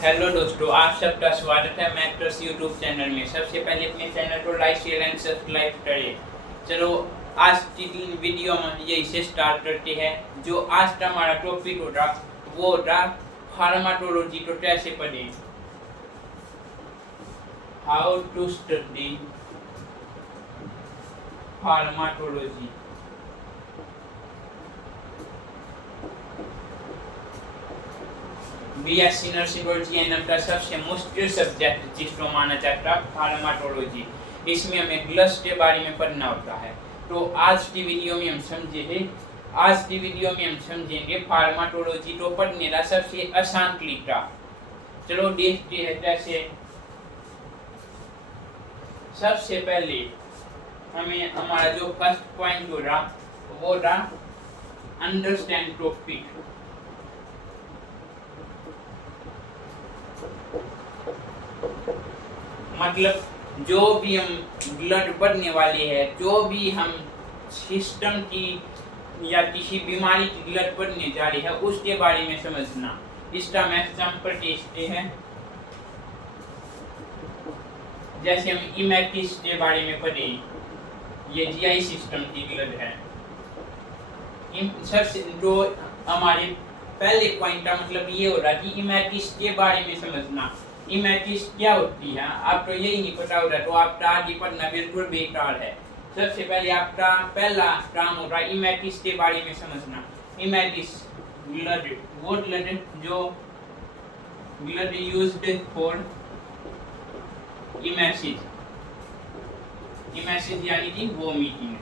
Hello दोस्तों, आप सबका स्वागत है मैक्टर्स यूट्यूब चैनल में। सबसे पहले अपने चैनल को लाइक शेयर एंड सब्सक्राइब करें। चलो आज की वीडियो में ये इसे स्टार्ट करते हैं। जो आज का हमारा टॉपिक होगा वो होगा फार्माकोलॉजी को कैसे पढ़ें, how to study pharmacology. BSc nursing ANM का सबसे मुश्किल सब्जेक्ट जिसको माना जाता है फार्माकोलॉजी। इसमें हमें ग्लस के बारे में पढ़ना होता है। तो आज की वीडियो में हम समझेंगे फार्माकोलॉजी को पढ़ने का सबसे आसान तरीका। चलो देखते हैं कैसे। सबसे पहले हमें हमारा जो फर्स्ट पॉइंट होगा वो होगा अंडरस्टैंड टॉपिक। मतलब जो भी हम ब्लड पढ़ने वाले हैं, जो भी हम सिस्टम की या किसी बीमारी की ब्लड पढ़ने जा रहे हैं, उसके बारे में समझना। इसका हम एग्जाम्पल देखते हैं। जैसे हम इमेटिस के बारे में पढ़े, ये जीआई सिस्टम की ब्लड है। सबसे जो हमारे पहले पॉइंट का मतलब ये हो रहा कि इमेटिस के बारे में समझना। इमेटिस क्या होती है आपको यही नहीं पता होगा तो आपका आगे पढ़ना बिल्कुल बेकार है। सबसे पहले आपका पहला काम होगा इमेटिस के बारे में समझना। इमेटिस ब्लड, वो ब्लड जो blood used for emesis, emesis यानी कि वोमिटिंग।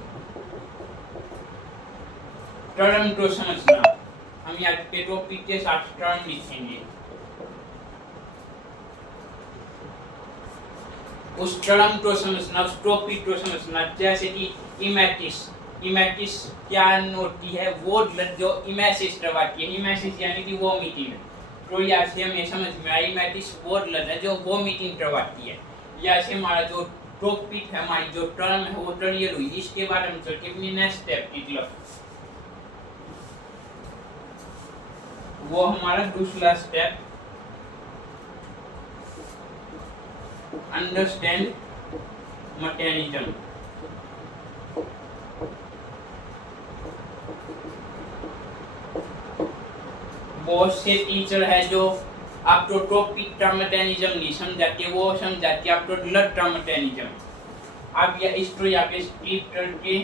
टर्म को समझना। हम यहाँ पे टॉपिक के साथ टर्म लिखेंगे। उस टर्म को समझना, उस टॉपिक को समझना। जैसे कि इमेटिस, इमेटिस क्या होती है? वो ब्लड जो इमेसिस करवाती है। इमेसिस यानी कि वोमिटिंग। तो यहाँ से हमें समझ में आई इमेटिस वो ब्लड है जो वोमिटिंग करवाती है। यहाँ से हमारा जो टॉपिक है, हमारी जो टर्म है वो क्लियर हुई। इसके बारे में चलते अपनी नेक्स्ट स्टेप की तरफ। वो हमारा दूसरा स्टेप अंडरस्टैंड मैकेनिज्म। बहुत से टीचर है जो आपको टॉपिक का मैकेनिज्म नहीं समझाते, वो समझाते आपको ब्लड का मैकेनिज्म। आप या इसको यहाँ पे स्किप करके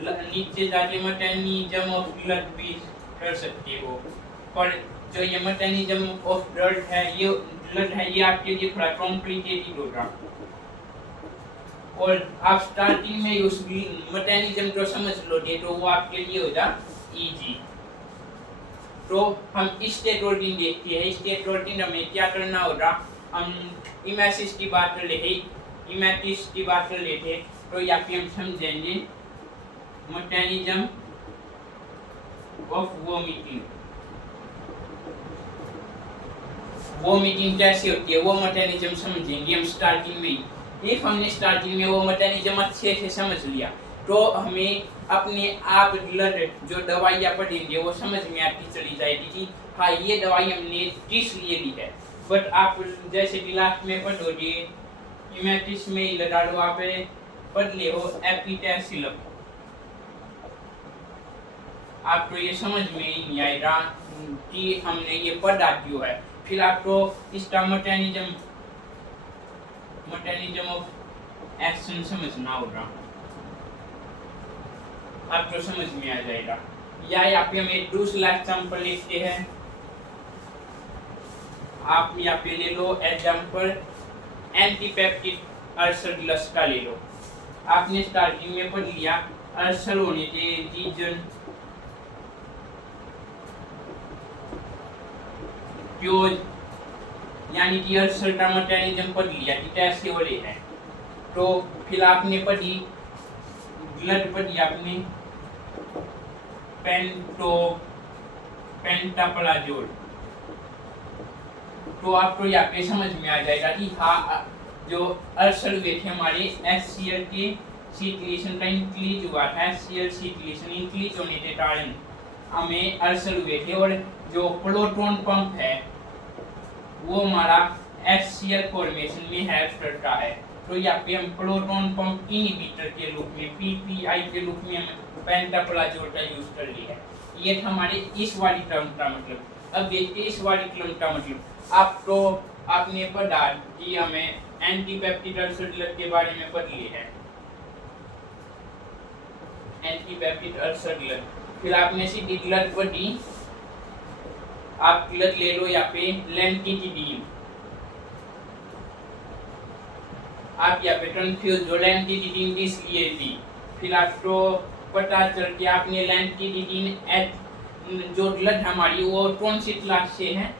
नीचे जाके मैकेनिज्म ऑफ ब्लड भी कर सकते हो। पर जो ये मैकेनिज्म ऑफ ब्लड है, ये ब्लड है, ये आपके लिए थोड़ा कॉम्प्लिकेटेड होगा। और आप स्टार्टिंग में उस मैकेनिज्म को समझ लोगे तो वो आपके लिए होगा इजी। तो हम स्टेट वर्किंग देखते हैं। स्टेट वर्किंग हमें क्या करना होगा? हम इमेसिस की बात कर रहे थे, इमेटिस की बात कर रहे थे, तो यहाँ पे हम समझेंगे मैकेनिज्म ऑफ वोमिटिंग। वोमिटिंग कैसे होती है वो मैकेनिज्म समझेंगे हम स्टार्टिंग में ही। इफ हमने स्टार्टिंग में वो मैकेनिज्म अच्छे से समझ लिया तो हमें अपने आप ब्लड जो दवाइयाँ पढ़ेंगे वो समझ में आती चली जाएगी कि हाँ ये दवाई हमने किस लिए ली है। बट आप जैसे कि लास्ट में पढ़ोगे इमेटिस में ही लगा लो, आप पढ़ ले हो एपिटेसिलम, आपको ये समझ में ही नहीं आएगा कि हमने ये पढ़ा क्यों है। फिर आपको इसका मैकेनिज्म ऑफ एक्शन समझना होगा, आपको समझ में आ जाएगा। या यहाँ पे हम एक दूसरा एग्जाम्पल लिखते हैं। आप यहाँ पे ले लो एग्जाम्पल एंटीपेप्टिक अल्सर ग्लस का ले लो। आपने स्टार्टिंग में पढ़ लिया अल्सर होने के रीजन, यानी कि अल्सर का मैकेनिज्म पढ़ लिया कि कैसे हो रहे हैं। तो फिर आपने पढ़ी ब्लड पढ़ी आपने पेंटाप्लाजोल। तो आपको यहाँ पे समझ में आ जाएगा कि हाँ जो अल्सर हुए थे हमारे HCl के सीक्रेशन का इंक्रीज हुआ था। HCl सीक्रेशन इंक्रीज होने के कारण हमें अल्सर हुए थे। और जो प्रोटॉन पंप है वो हमारा HCl फॉर्मेशन में हेल्प करता है। तो यहाँ पे हम प्रोटॉन पंप इनहिबिटर के रूप में PPI के रूप में हम पेंटाप्लाजोल का यूज कर लिया है। ये था हमारे इस वाली टर्म का मतलब। अब देखते हैं इस वाली टर्म का मतलब। आपने पढ़ा कि हमें एंटीपेप्टिक अल्सर के बारे में पढ़ लिया है, एंटीपेप्टिक अल्सर। फिर आपने सीधी ग्लट पढ़ी, आप ग्लट ले लो यहाँ पे लेंटिटिडीन। आप यहाँ पे कंफ्यूज हो लेंटिटिडीन इसलिए थी। फिर आपको पता चल के आपने लेंटिटिडीन जो ग्लट हमारी वो कौन सी क्लास से है,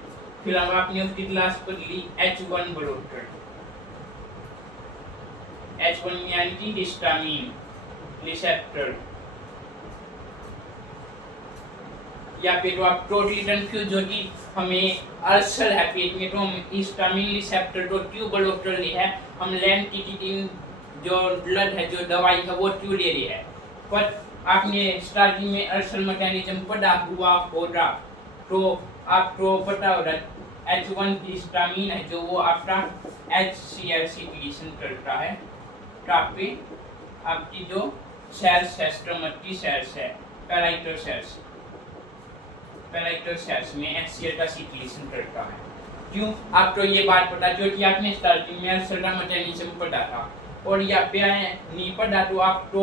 फिर अब आपने उसकी क्लास पढ़ ली H1 ब्लोटर। H1 में एंटी हिस्टामिन रिसेप्टर। या फिर तो आप टोटली कंफ्यूज होगी, हमें अल्सर है पेट में तो हम हिस्टामिन रिसेप्टर तो ट्यूब ब्लोटर ले है, हम लेंटिटिडीन जो ब्लड है जो दवाई है वो क्यों ले रही है। पर आपने स्टार्टिंग में अल्सर मैकेनिज्म पढ़ा हुआ होगा तो आपको पता होगा H1 हिस्टामिन है जो वो आपका HCl सिक्रीशन करता है। तो आपकी जो सेल्स है, स्टमक की सेल्स है, पैराइटल सेल्स में HCl का सिक्रीशन करता है। क्यों? आपको ये बात पता जो कि आपने स्टार्टिंग में अल्सर का मैकेनिज्म पढ़ा था, और यहाँ पे नहीं पढ़ा तो आपको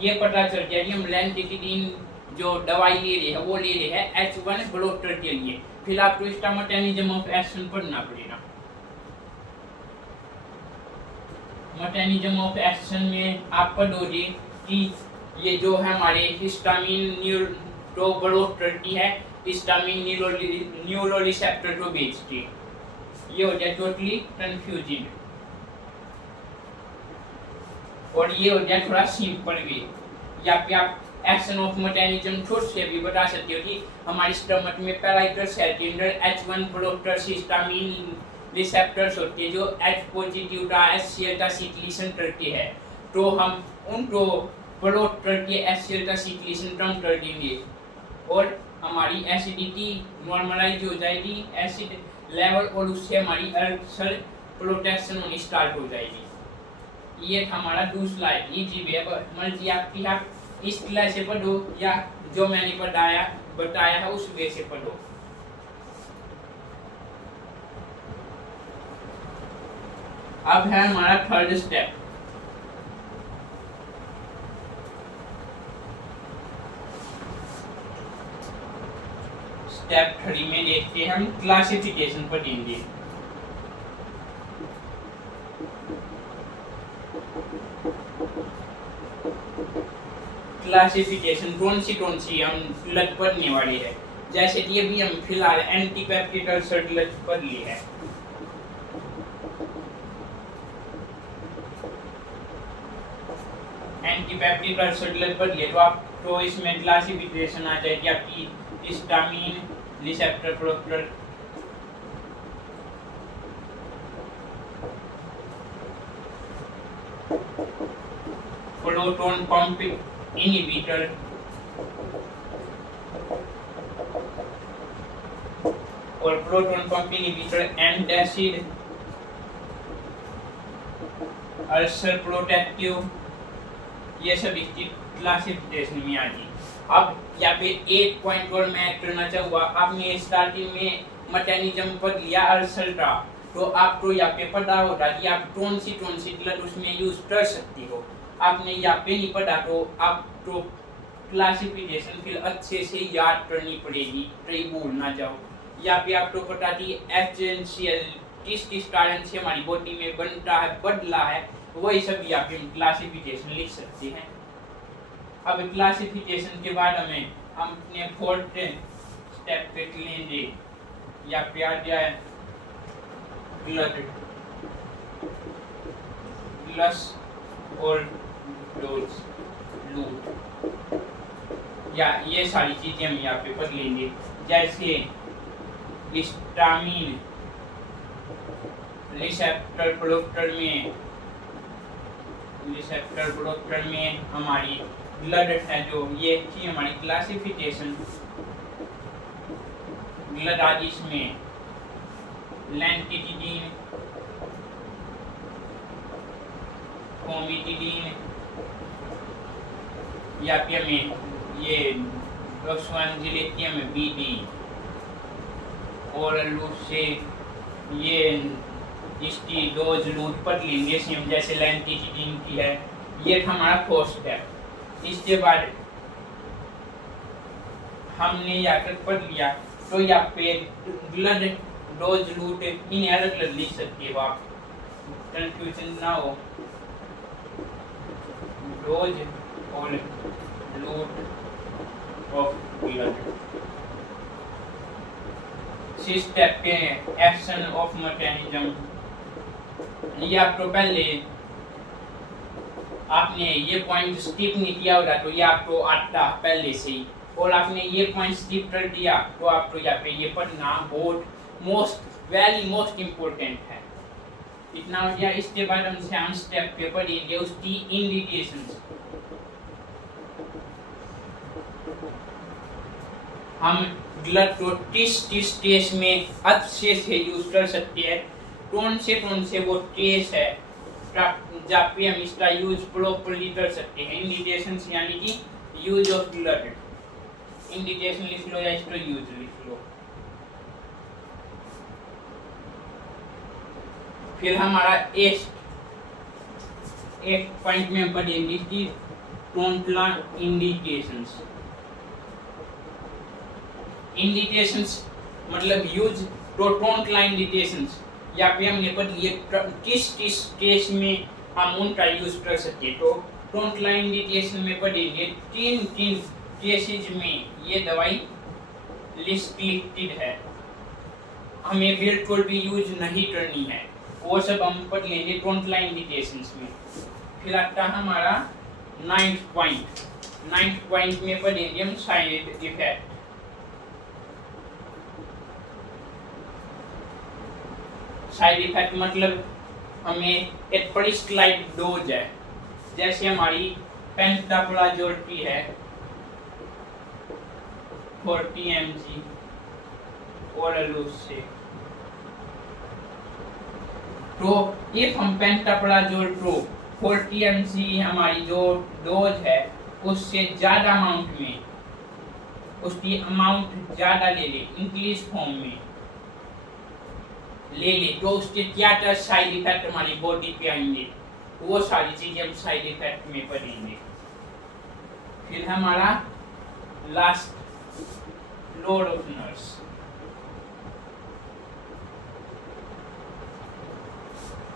ये पता चल गया कि हम लेंटिटिडीन जो दवाई ले रहे हैं वो ले रहे हैं H1 ब्लोटर के लिए। फिर आपको इसका मैकेनिज्म ऑफ एक्शन पढ़ना पड़ेगा। मैकेनिज्म ऑफ एक्शन में आप पढ़ोगे कि ये जो है हमारे हिस्टामिन जो ब्लोटर की है, हिस्टामिन न्यूरोरिसेप्टर को बेचती है। ये हो जाए टोटली कंफ्यूजिंग, और ये हो जाए थोड़ा सिंपल वे। या पे आप एक्शन ऑफ मैकेनिज्म थोड़ा से भी बता सकते हो कि हमारी स्टमक में पैराइटल सेल के अंदर H1 ब्लोटर हिस्टामिन रिसेप्टर्स होते हैं जो H पॉजिटिव का HCl का सिक्रीशन करते हैं। तो हम उनको ब्लोटर के HCl का सिक्रीशन कम कर देंगे और हमारी एसिडिटी नॉर्मलाइज हो जाएगी, एसिड लेवल, और उससे हमारी अल्सर प्रोटेक्शन होनी स्टार्ट हो जाएगी। ये हमारा दूसरा है इजी वे। मर्जी आपकी, आप इस क्लास से पढ़ो या जो मैंने बताया है उस वे से पढ़ो। अब है हमारा थर्ड स्टेप। स्टेप 3 में देखते हैं हम क्लासिफिकेशन पढ़ेंगे। क्लासिफिकेशन कौन सी हम लत पढ़ने वाले हैं। जैसे कि अभी हम फिलहाल एंटीपेप्टिक अल्सर लत पढ़ ली है। एंटीपेप्टिक अल्सर लत पढ़ लिए तो आप तो इसमें क्लासिफिकेशन आ जाएगी आपकी histamine receptor blocker, proton pump inhibitor, और proton pump inhibitor, antacid, ulcer protective, ये सब इसकी क्लासिफिकेशन में आ गई। अब यहाँ पे एक पॉइंट और मैं करना चाहूँगा, आपने स्टार्टिंग में मैकेनिज्म पढ़ लिया अल्सर का, तो आपको यहाँ पे पता होगा कि आप कौन सी ग्लट उसमें यूज कर सकती हो। आपने यहाँ पे नहीं पढ़ा तो आपको क्लासिफिकेशन फिर अच्छे से याद करनी पड़ेगी, कहीं भूल ना जाओ। यहाँ पे आपको पता कि HCl किस कारण से हमारी बॉडी में बनता है, बदला है, वही सब यहाँ पे क्लासिफिकेशन लिख सकते हैं। अब क्लासिफिकेशन के बाद हमें हम अपने फोर्थ स्टेप पे लेंगे। या पे आ जाए ग्लस और लूट, या ये सारी चीजें हम यहाँ पे पढ़ लेंगे। जैसे हिस्टामिन रिसेप्टर ब्लोटर में हमारी ब्लड है जो ये थी हमारी क्लासिफिकेशन। ग्लड आदि में लैंटिटिडीन, फोमिटिडीन, या फिर हमें ये डॉक्सोएंजिलिटियम बीडी, ओरल रूट से ये इसकी डोज रूट पढ़ लेंगे जैसे लैंटिटिडीन की है। ये था हमारा फर्स्ट स्टेप। इसके बाद हमने यहाँ तक पढ़ लिया, तो यहाँ पे ब्लड डोज रूट इन अलग अलग लिख सकते हो आप, कंफ्यूजन ना हो। डोज और रूट ऑफ ब्लड। स्टेप पे एक्शन ऑफ मैकेनिज्म। ये आपको पहले आपने ये पॉइंट स्किप नहीं किया होगा तो ये आपको आता पहले से ही, और आपने ये पॉइंट स्किप कर दिया तो आपको यहाँ पे ये पढ़ना बहुत मोस्ट इम्पोर्टेंट है। इतना हो गया। इसके बाद हम स्टेप पे पढ़ेंगे उसकी इंडिकेशंस। हम ब्लड को किस केस में अच्छे से यूज कर सकते हैं, कौन से वो केस है जहाँ पे हम इसका यूज प्रॉपर्ली कर सकते हैं। इंडिकेशंस यानी कि यूज ऑफ ब्लड। इंडिकेशन लिख लो या इसको यूज लिख लो। फिर हमारा एक पॉइंट में पढ़ेंगे कि टोटल इंडिकेशंस। इंडिकेशंस मतलब यूज टोटल इंडिकेशंस, या फिर हमने पढ़ लिया किस केस में हम उनका यूज कर सकते। तो टोटल इंडिकेशन में पढ़ेंगे किन केसेज में ये दवाई लिस्टेड है, हमें बिल्कुल भी यूज नहीं करनी है, वो सब हम पढ़ लेंगे टोटल इंडिकेशंस में। फिर आता है हमारा 9th पॉइंट। 9th पॉइंट में पढ़ेंगे हम साइड इफेक्ट। साइड इफेक्ट मतलब हमें एक प्रिस्क्राइब्ड डोज है, जैसे हमारी पेंटाप्लाजोल की है 40 mg ओरल यूज से। तो इफ हम पेंटाप्लाजोल को 40 mg हमारी जो डोज है उससे ज्यादा अमाउंट में, उसकी अमाउंट ज्यादा ले ले, इंक्रीज फॉर्म में ले ले, तो उसके क्या क्या साइड इफेक्ट हमारी बॉडी पे आएंगे, वो सारी चीजें हम साइड इफेक्ट में पढ़ेंगे। फिर हमारा लास्ट लोड ऑफ नर्स।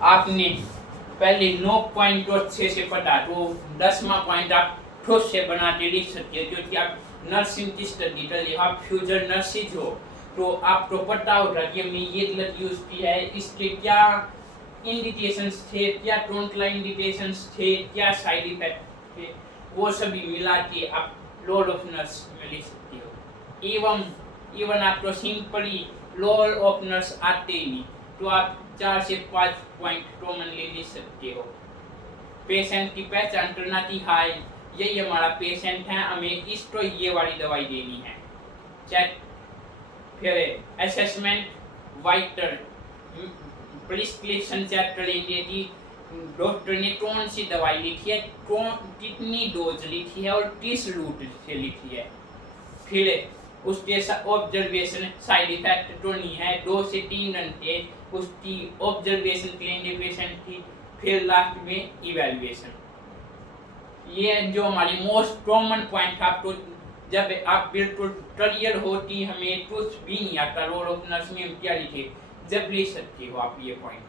आपने पहले 9 पॉइंट को अच्छे से पढ़ा, तो 10वां पॉइंट आप खुद से बना के लिख सकते हैं, क्योंकि आप नर्सिंग की स्टडी कर लिए, आप फ्यूचर नर्सिज हो, तो आपको पता होगा कि हमने ये ड्रग यूज किया है, इसके क्या इंडिकेशंस थे, क्या टोटल इंडिकेशंस थे, क्या साइड इफेक्ट थे, वो सभी मिला के आप लोड ऑफ नर्स में लिख सकते हो। इवन आपको सिंपली लोड ऑफ नर्स आते ही नहीं, तो आप 4 से 5 पॉइंट कॉमनली लिख सकते हो। पेशेंट की पहचान करना कि हाँ यही हमारा पेशेंट है, हमें इसको ये वाली दवाई देनी है। चेक। फिर असेसमेंट वाइटर, प्रिस्क्रिप्शन चेक करेंगे कि डॉक्टर ने कौन सी दवाई लिखी है, कितनी डोज लिखी है और किस रूट से लिखी है। फिर उसके ऑब्जर्वेशन, साइड इफेक्ट तो नहीं है, 2 से 3 घंटे उसकी ऑब्जर्वेशन लेंगे पेशेंट की। फिर लास्ट में इवैल्यूएशन। ये जो हमारी मोस्ट कॉमन पॉइंट, आपको जब आप बिल्कुल क्लियर हो कि हमें कुछ भी नहीं आता रोल ऑफ नर्स में हम क्या लिखे, जब लिख सकते हो आप ये पॉइंट।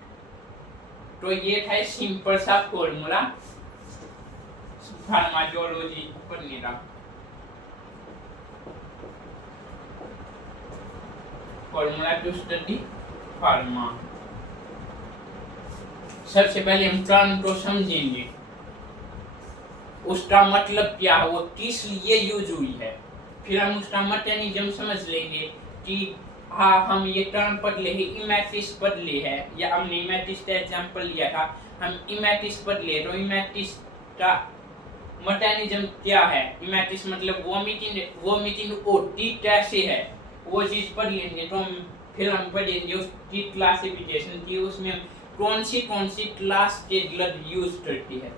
तो ये था सिंपल सा फॉर्मूला फार्माकोलॉजी पढ़ने का। Formula to study pharma. सबसे पहले हम टर्म को समझेंगे, उसका मतलब क्या है, वो किस लिए यूज हुई है। फिर हम उसका मैकेनिज्म समझ लेंगे कि हाँ हम ये टर्म पढ़ ले, इमेटिस पढ़ ले है, या हमने इमेटिस का एग्जांपल लिया था, हम इमेटिस पढ़ ले, तो इमेटिस का मैकेनिज्म क्या है। इमेटिस मतलब वोमिटिंग होती कैसे है, वो चीज पढ़ लेंगे तो हम फिर हम पढ़ेंगे उसकी क्लासिफिकेशन की, उसमें कौन सी क्लास के ब्लड यूज करती है।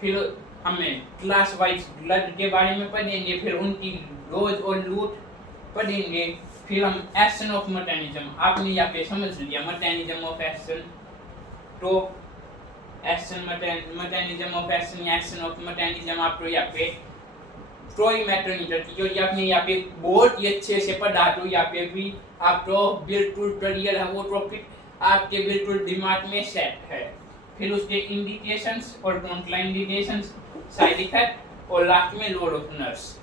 फिर हमें क्लास वाइज ब्लड के बारे में पढ़ेंगे, फिर उनकी डोज और लूट पढ़ेंगे। फिर हम एक्शन ऑफ मैकेनिज्म, आपने यहाँ पे समझ लिया मैकेनिज्म ऑफ एक्शन, तो एक्शन मैकेनिज्म ऑफ एक्शन या एक्शन ऑफ मैकेनिज्म आपको यहाँ पे ट्रोई मैटरनीटर की जो आपने यहाँ पे बहुत ही अच्छे से पढ़ा, तो यहाँ पे भी आपको बिल्कुल क्लियर है, वो टॉपिक आपके बिल्कुल दिमाग में सेट है। फिर उसके इंडिकेशंस और कॉन्ट्रा इंडिकेशंस, साइड इफेक्ट और लास्ट में लोड ऑफ नर्स।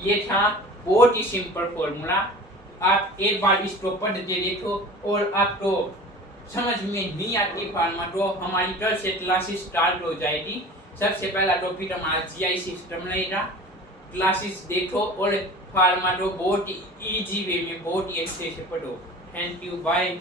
ये था बहुत ही सिंपल फॉर्मूला, आप एक बार इसको पढ़ के देखो और आपको समझ में नहीं आती फार्मा तो हमारी कल से क्लासेस स्टार्ट हो जाएगी। सबसे पहला टॉपिक हमारा जीआई सिस्टम रहेगा, क्लासेस देखो और फार्मा तो बहुत ही इजी वे में बहुत ही अच्छे से पढ़ो। Thank you, bye.